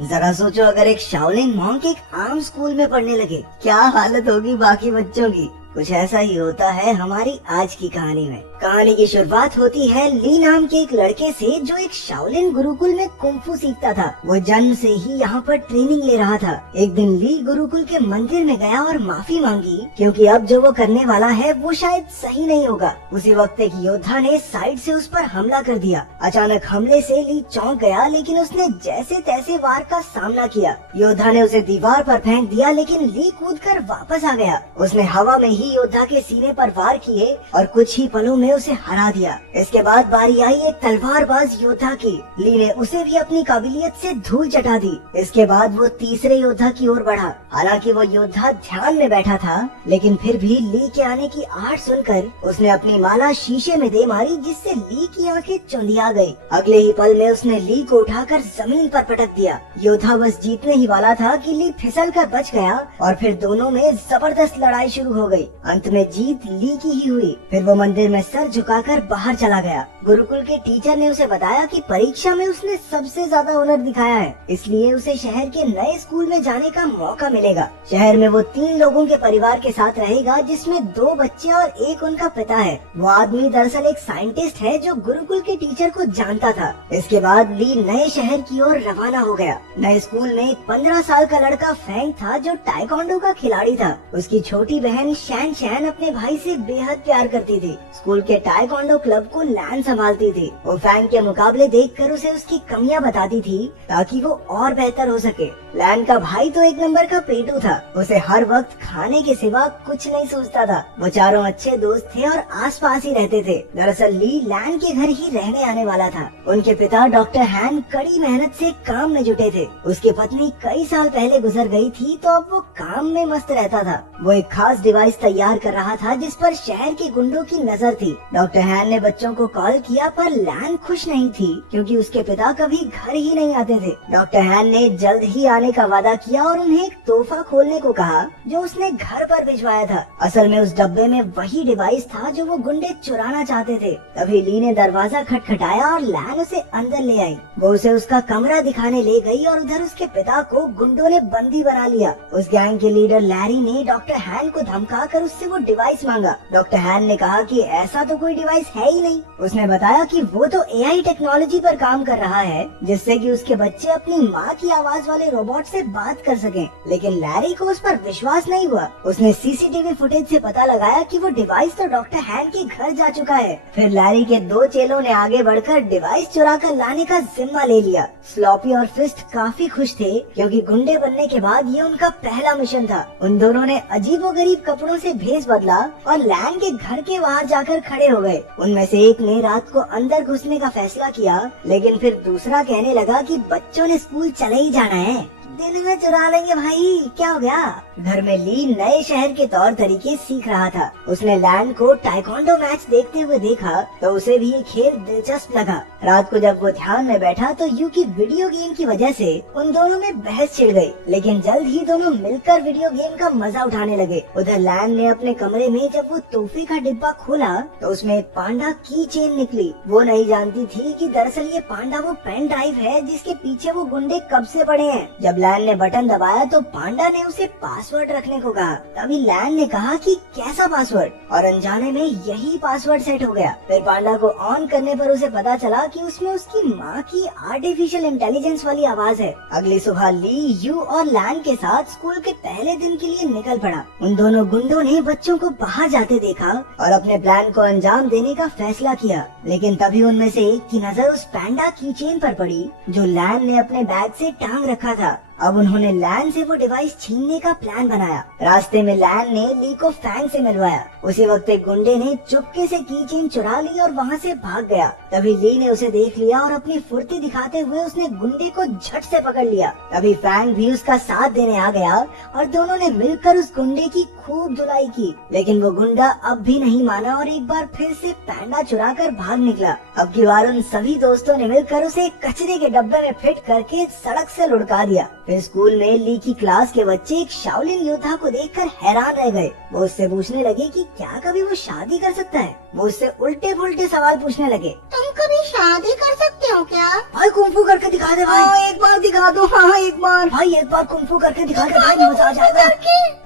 जरा सोचो अगर एक शाओलिन मॉन्क एक आम स्कूल में पढ़ने लगे, क्या हालत होगी बाकी बच्चों की। कुछ ऐसा ही होता है हमारी आज की कहानी में। कहानी की शुरुआत होती है ली नाम के एक लड़के से जो एक शाओलिन गुरुकुल में कुंफू सीखता था। वो जन्म से ही यहाँ पर ट्रेनिंग ले रहा था। एक दिन ली गुरुकुल के मंदिर में गया और माफी मांगी क्योंकि अब जो वो करने वाला है वो शायद सही नहीं होगा। उसी वक्त एक योद्धा ने साइड से उस पर हमला कर दिया। अचानक हमले से ली चौंक गया, लेकिन उसने जैसे तैसे वार का सामना किया। योद्धा ने उसे दीवार पर फेंक दिया, लेकिन ली कूदकर वापस आ गया। उसने हवा में ही योद्धा के सीने पर वार किए और कुछ ही पलों में उसे हरा दिया। इसके बाद बारी आई एक तलवारबाज योद्धा की। ली ने उसे भी अपनी काबिलियत से धूल चटा दी। इसके बाद वो तीसरे योद्धा की ओर बढ़ा। हालांकि वो योद्धा ध्यान में बैठा था, लेकिन फिर भी ली के आने की आहट सुनकर उसने अपनी माला शीशे में दे मारी, जिससे ली की आंखें चुंधिया गई। अगले ही पल में उसने ली को उठाकर जमीन पर पटक दिया। योद्धा बस जीतने ही वाला था कि ली फिसल कर बच गया और फिर दोनों में जबरदस्त लड़ाई शुरू हो गई। अंत में जीत ली की ही हुई। फिर वो मंदिर में सर झुकाकर बाहर चला गया। गुरुकुल के टीचर ने उसे बताया कि परीक्षा में उसने सबसे ज्यादा हुनर दिखाया है, इसलिए उसे शहर के नए स्कूल में जाने का मौका मिलेगा। शहर में वो 3 लोगों के परिवार के साथ रहेगा, जिसमें 2 बच्चे और एक उनका पिता है। वो आदमी दरअसल एक साइंटिस्ट है जो गुरुकुल के टीचर को जानता था। इसके बाद ली नए शहर की ओर रवाना हो गया। नए स्कूल में एक 15 साल का लड़का फैंग था जो ताइक्वांडो का खिलाड़ी था। उसकी छोटी बहन शैन शैन अपने भाई से बेहद प्यार करती थी। स्कूल के ताइक्वांडो क्लब को लैन संभालती थी। वो फैंग के मुकाबले देखकर उसे उसकी कमियां बताती थी ताकि वो और बेहतर हो सके। लैन का भाई तो एक नंबर का पेटू था। उसे हर वक्त खाने के सिवा कुछ नहीं सोचता था। वो चारों अच्छे दोस्त थे और आसपास ही रहते थे। दरअसल ली लैन के घर ही रहने आने वाला था। उनके पिता डॉक्टर हैन कड़ी मेहनत से काम में जुटे थे। उसकी पत्नी कई साल पहले गुजर गई थी, तो अब वो काम में मस्त रहता था। वो एक खास डिवाइस तैयार कर रहा था जिस पर शहर के गुंडों की नजर थी। डॉक्टर हैन ने बच्चों को कॉल किया, पर लैन खुश नहीं थी क्योंकि उसके पिता कभी घर ही नहीं आते थे। डॉक्टर हैन ने जल्द ही आने का वादा किया और उन्हें एक तोहफा खोलने को कहा जो उसने घर पर भिजवाया था। असल में उस डब्बे में वही डिवाइस था जो वो गुंडे चुराना चाहते थे। तभी ली ने दरवाजा खटखटाया और लैन उसे अंदर ले आई। वो उसे उसका कमरा दिखाने ले गई और उधर उसके पिता को गुंडों ने बंदी बना लिया। उस गैंग के लीडर लैरी ने डॉक्टर हैन को धमकाकर उससे वो डिवाइस मांगा। डॉक्टर हैन ने कहा कि ऐसा तो कोई डिवाइस है ही नहीं। उसने बताया कि वो तो एआई टेक्नोलॉजी पर काम कर रहा है, जिससे कि उसके बच्चे अपनी माँ की आवाज वाले रोबोट से बात कर सकें। लेकिन लैरी को उस पर विश्वास नहीं हुआ। उसने सीसीटीवी फुटेज से पता लगाया कि वो डिवाइस तो डॉक्टर हैन के घर जा चुका है। फिर लैरी के 2 चेलों ने आगे बढ़कर डिवाइस चुरा कर लाने का जिम्मा ले लिया। स्लॉपी और फिस्ट काफी खुश थे क्योंकि गुंडे बनने के बाद ये उनका पहला मिशन था। उन दोनों ने अजीबोगरीब कपड़ों से भेष बदला और लैन के घर के बाहर जाकर खड़े हो गए। उनमें से एक ने रात को अंदर घुसने का फैसला किया, लेकिन फिर दूसरा कहने लगा कि बच्चों ने स्कूल चले ही जाना है, दिन में चुरा लेंगे भाई, क्या हो गया। घर में ली नए शहर के तौर तरीके सीख रहा था। उसने लैन को ताइक्वांडो मैच देखते हुए देखा तो उसे भी ये खेल दिलचस्प लगा। रात को जब वो ध्यान में बैठा तो यू की वीडियो गेम की वजह से उन दोनों में बहस छिड़ गई, लेकिन जल्द ही दोनों मिलकर वीडियो गेम का मजा उठाने लगे। उधर लैन ने अपने कमरे में जब वो तोहफे का डिब्बा खोला तो उसमें एक पांडा की चेन निकली। वो नहीं जानती थी कि दरअसल ये पांडा वो पेन ड्राइव है जिसके पीछे वो गुंडे कब से पड़े हैं। जब लैन ने बटन दबाया तो पांडा ने उसे पासवर्ड रखने को कहा। तभी लैन ने कहा कि कैसा पासवर्ड, और अनजाने में यही पासवर्ड सेट हो गया। फिर पांडा को ऑन करने पर उसे पता चला कि उसमें उसकी माँ की आर्टिफिशियल इंटेलिजेंस वाली आवाज है। अगली सुबह ली यू और लैन के साथ स्कूल के पहले दिन के लिए निकल पड़ा। उन दोनों गुंडों ने बच्चों को बाहर जाते देखा और अपने प्लान को अंजाम देने का फैसला किया, लेकिन तभी उनमें से एक की नजर उस पैंडा की चेन पर पड़ी जो लैन ने अपने बैग से टांग रखा था। अब उन्होंने लैन से वो डिवाइस छीनने का प्लान बनाया। रास्ते में लैन ने ली को फैंग से मिलवाया। उसी वक्त एक गुंडे ने चुपके से की चेन चुरा ली और वहाँ से भाग गया। तभी ली ने उसे देख लिया और अपनी फुर्ती दिखाते हुए उसने गुंडे को झट से पकड़ लिया। तभी फैंग भी उसका साथ देने आ गया और दोनों ने मिलकर उस गुंडे की खूब धुलाई की, लेकिन वो गुंडा अब भी नहीं माना और एक बार फिर से पैंडा चुरा कर भाग निकला। अब की बार उन सभी दोस्तों ने मिलकर उसे कचरे के डब्बे में फिट करके सड़क से लुढ़का दिया। फिर स्कूल में ली की क्लास के बच्चे एक शाओलिन योद्धा को देखकर हैरान रह गए। वो उससे पूछने लगे कि क्या कभी वो शादी कर सकता है। वो उससे उल्टे पुल्टे सवाल पूछने लगे। तुम कभी शादी कर सकते हो क्या? भाई कुंफू करके दिखा दे भाई। हाँ, एक बार दिखा दो। हाँ एक बार भाई, एक बार कुंफू करके दिखा दे भाई, मजा आ जाएगा।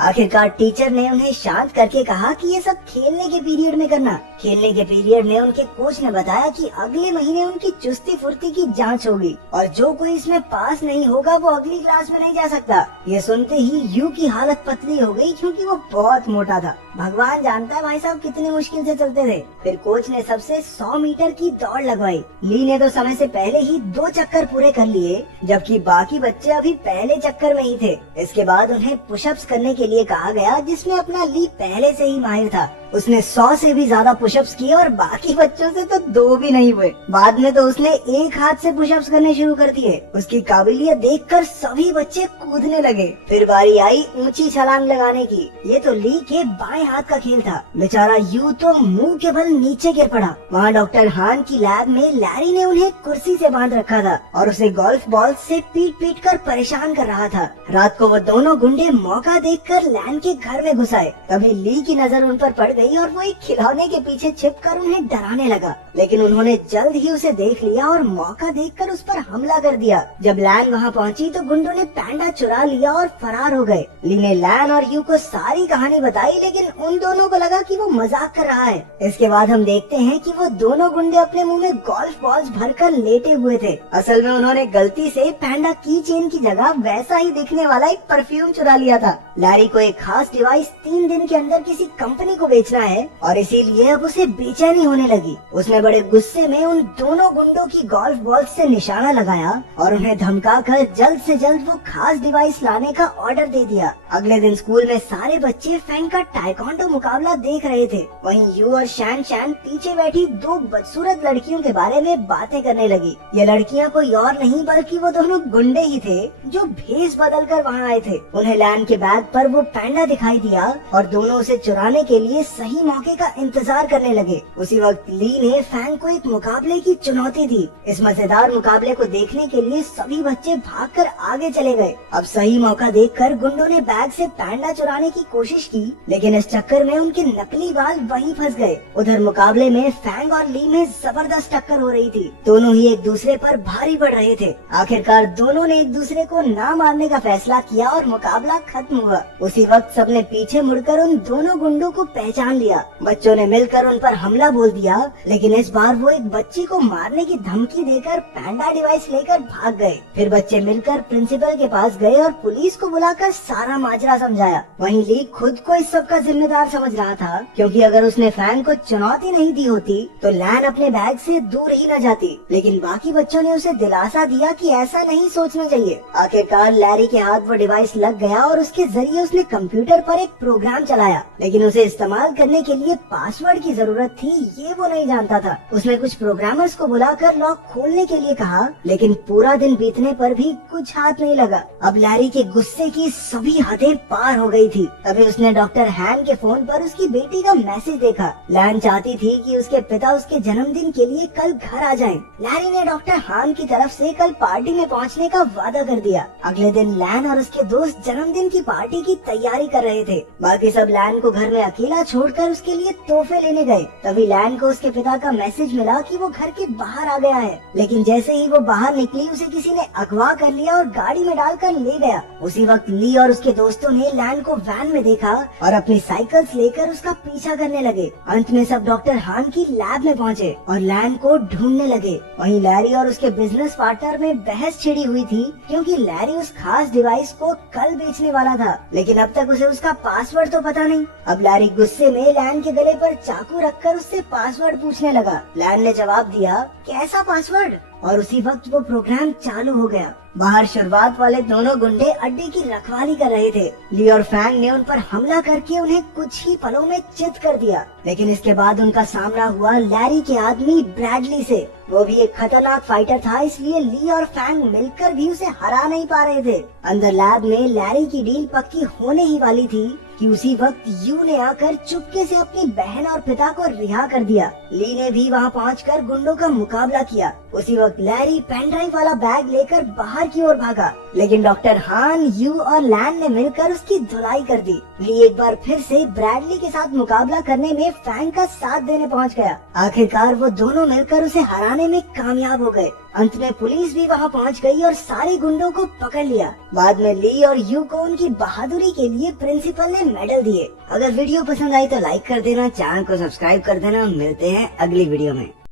आखिरकार टीचर ने उन्हें शांत करके कहा कि ये सब खेलने के पीरियड में करना। खेलने के पीरियड में उनके कोच ने बताया कि अगले महीने उनकी चुस्ती फुर्ती की जांच होगी और जो कोई इसमें पास नहीं होगा वो अगली क्लास में नहीं जा सकता। ये सुनते ही यू की हालत पतली हो गई क्योंकि वो बहुत मोटा था। भगवान जानता है भाई साहब कितनी मुश्किल से चलते थे। फिर कोच ने सबसे 100 मीटर की दौड़ लगवाई। ली ने तो समय से पहले ही 2 चक्कर पूरे कर लिए, जबकि बाकी बच्चे अभी पहले चक्कर में ही थे। इसके बाद उन्हें पुशअप्स करने के लिए कहा गया, जिसमें अपना ली पहले से ही माहिर था। उसने 100 से भी ज्यादा पुशअप्स किए और बाकी बच्चों से तो 2 भी नहीं हुए। बाद में तो उसने एक हाथ से पुशअप्स करने शुरू कर दिए। उसकी काबिलियत देखकर सभी बच्चे कूदने लगे। फिर बारी आई ऊंची छलांग लगाने की। ये तो ली के बाएं हाथ का खेल था। बेचारा यू तो मुंह के बल नीचे गिर पड़ा। वहाँ डॉक्टर हान की लैब में लैरी ने उन्हें कुर्सी से बांध रखा था और उसे गोल्फ बॉल से पीट पीट कर परेशान कर रहा था। रात को वो दोनों गुंडे मौका देखकर लैन के घर में घुस आए। तभी ली की नजर उन पर पड़ गई और वो एक खिलौने के पीछे छिपकर उन्हें डराने लगा, लेकिन उन्होंने जल्द ही उसे देख लिया और मौका देखकर उस पर हमला कर दिया। जब लैन वहाँ पहुँची तो गुंडों ने पैंडा चुरा लिया और फरार हो गए। ली ने लैन और यू को सारी कहानी बताई, लेकिन उन दोनों को लगा कि वो मजाक कर रहा है। इसके बाद हम देखते हैं कि वो दोनों गुंडे अपने मुंह में गोल्फ बॉल्स भरकर लेटे हुए थे। असल में उन्होंने गलती से पैंडा की चेन की जगह वैसा ही दिखने वाला एक परफ्यूम चुरा लिया था। लैरी को एक खास डिवाइस 3 दिन के अंदर किसी कंपनी को बेचना है और इसीलिए अब उसे बेचैनी होने लगी। उसने बड़े गुस्से में उन दोनों गुंडों की गोल्फ बॉल से निशाना लगाया और उन्हें धमकाकर जल्द से जल्द वो खास डिवाइस लाने का ऑर्डर दे दिया। अगले दिन स्कूल में सारे बच्चे फैंग का टाइकोंडो मुकाबला देख रहे थे। वहीं यू और शैन शैन पीछे बैठी 2 बदसूरत लड़कियों के बारे में बातें करने लगी। ये लड़कियां कोई और नहीं बल्कि वो दोनों गुंडे ही थे जो भेष बदल कर वहाँ आए थे। उन्हें लैन के बैग पर वो पैंडा दिखाई दिया और दोनों उसे चुराने के लिए सही मौके का इंतजार करने लगे। उसी वक्त ली ने फैंग को एक मुकाबले की चुनौती दी। इस मजेदार मुकाबले को देखने के लिए सभी बच्चे भागकर आगे चले गए। अब सही मौका देखकर गुंडों ने बैग से पैंडा चुराने की कोशिश की, लेकिन इस चक्कर में उनके नकली बाल वहीं फंस गए। उधर मुकाबले में फैंग और ली में जबरदस्त टक्कर हो रही थी। दोनों ही एक दूसरे पर भारी पड़ रहे थे। आखिरकार दोनों ने एक दूसरे को ना मारने का फैसला किया और मुकाबला खत्म हुआ। उसी वक्त सबने पीछे मुड़कर उन दोनों गुंडों को पहचान लिया। बच्चों ने मिलकर उन पर हमला बोल दिया, लेकिन इस बार वो एक बच्ची को मारने की धमकी देकर पैंडा डिवाइस लेकर भाग गए। फिर बच्चे मिलकर प्रिंसिपल के पास गए और पुलिस को बुलाकर सारा माजरा समझाया। वहीं ली खुद को इस सब का जिम्मेदार समझ रहा था, क्योंकि अगर उसने फैंग को चुनौती नहीं दी होती तो लैन अपने बैग से दूर ही न जाती। लेकिन बाकी बच्चों ने उसे दिलासा दिया कि ऐसा नहीं सोचना चाहिए। आखिरकार लैरी के हाथ वो डिवाइस लग गया और उसके जरिए उसने कंप्यूटर पर एक प्रोग्राम चलाया, लेकिन उसे इस्तेमाल करने के लिए पासवर्ड की जरूरत थी, ये वो नहीं जानता था। उसने कुछ प्रोग्रामर्स को बुलाकर लॉक खोलने के लिए कहा, लेकिन पूरा दिन बीतने पर भी कुछ हाथ नहीं लगा। अब लैरी के गुस्से की सभी हदें पार हो गई थी। तभी उसने डॉक्टर हैन के फोन पर उसकी बेटी का मैसेज देखा। लैन चाहती थी कि उसके पिता उसके जन्मदिन के लिए कल घर आ जाएं। लैरी ने डॉक्टर हान की तरफ से कल पार्टी में पहुंचने का वादा कर दिया। अगले दिन लैन और उसके दोस्त जन्मदिन की पार्टी की तैयारी कर रहे थे। बाकी सब लैन को घर में अकेला छोड़कर उसके लिए तोहफे लेने गए। तभी लैन को उसके पिता का मैसेज मिला कि वो घर के बाहर आ गया है, लेकिन जैसे ही वो बाहर निकली उसे किसी ने अगवा कर लिया और गाड़ी में डालकर ले गया। उसी वक्त ली और उसके दोस्तों ने लैन को वैन में देखा और अपनी साइकिल्स लेकर उसका पीछा करने लगे। अंत में सब डॉक्टर हान की लैब में पहुँचे और लैन को ढूंढने लगे। वहीं लैरी और उसके बिजनेस पार्टनर में बहस छिड़ी हुई थी, क्योंकि लैरी उस खास डिवाइस को कल बेचने वाला था, लेकिन अब तक उसे उसका पासवर्ड तो पता नहीं। अब लैरी गुस्से में लैन के गले पर चाकू रखकर उससे पासवर्ड पूछने लगा। लैन ने जवाब दिया, कैसा पासवर्ड? और उसी वक्त वो प्रोग्राम चालू हो गया। बाहर शुरुआत वाले दोनों गुंडे अड्डे की रखवाली कर रहे थे। ली और फैंग ने उन पर हमला करके उन्हें कुछ ही पलों में चित कर दिया, लेकिन इसके बाद उनका सामना हुआ लैरी के आदमी ब्रैडली से। वो भी एक खतरनाक फाइटर था, इसलिए ली और फैंग मिलकर भी उसे हरा नहीं पा रहे थे। अंदर लैब में लैरी की डील पक्की होने ही वाली थी कि उसी वक्त यू ने आकर चुपके से अपनी बहन और पिता को रिहा कर दिया। ली ने भी वहाँ पहुंचकर गुंडों का मुकाबला किया। उसी वक्त वक्त लैरी पेन ड्राइव वाला बैग लेकर बाहर की ओर भागा, लेकिन डॉक्टर हान, यू और लैन ने मिलकर उसकी धुलाई कर दी। ली एक बार फिर से ब्रैडली के साथ मुकाबला करने में फैंग का साथ देने पहुंच गया। आखिरकार वो दोनों मिलकर उसे हराने में कामयाब हो गए। अंत में पुलिस भी वहां पहुंच गई और सारे गुंडों को पकड़ लिया। बाद में ली और यू को उनकी बहादुरी के लिए प्रिंसिपल ने मेडल दिए। अगर वीडियो पसंद आई तो लाइक कर देना, चैनल को सब्सक्राइब कर देना। मिलते हैं अगली वीडियो में।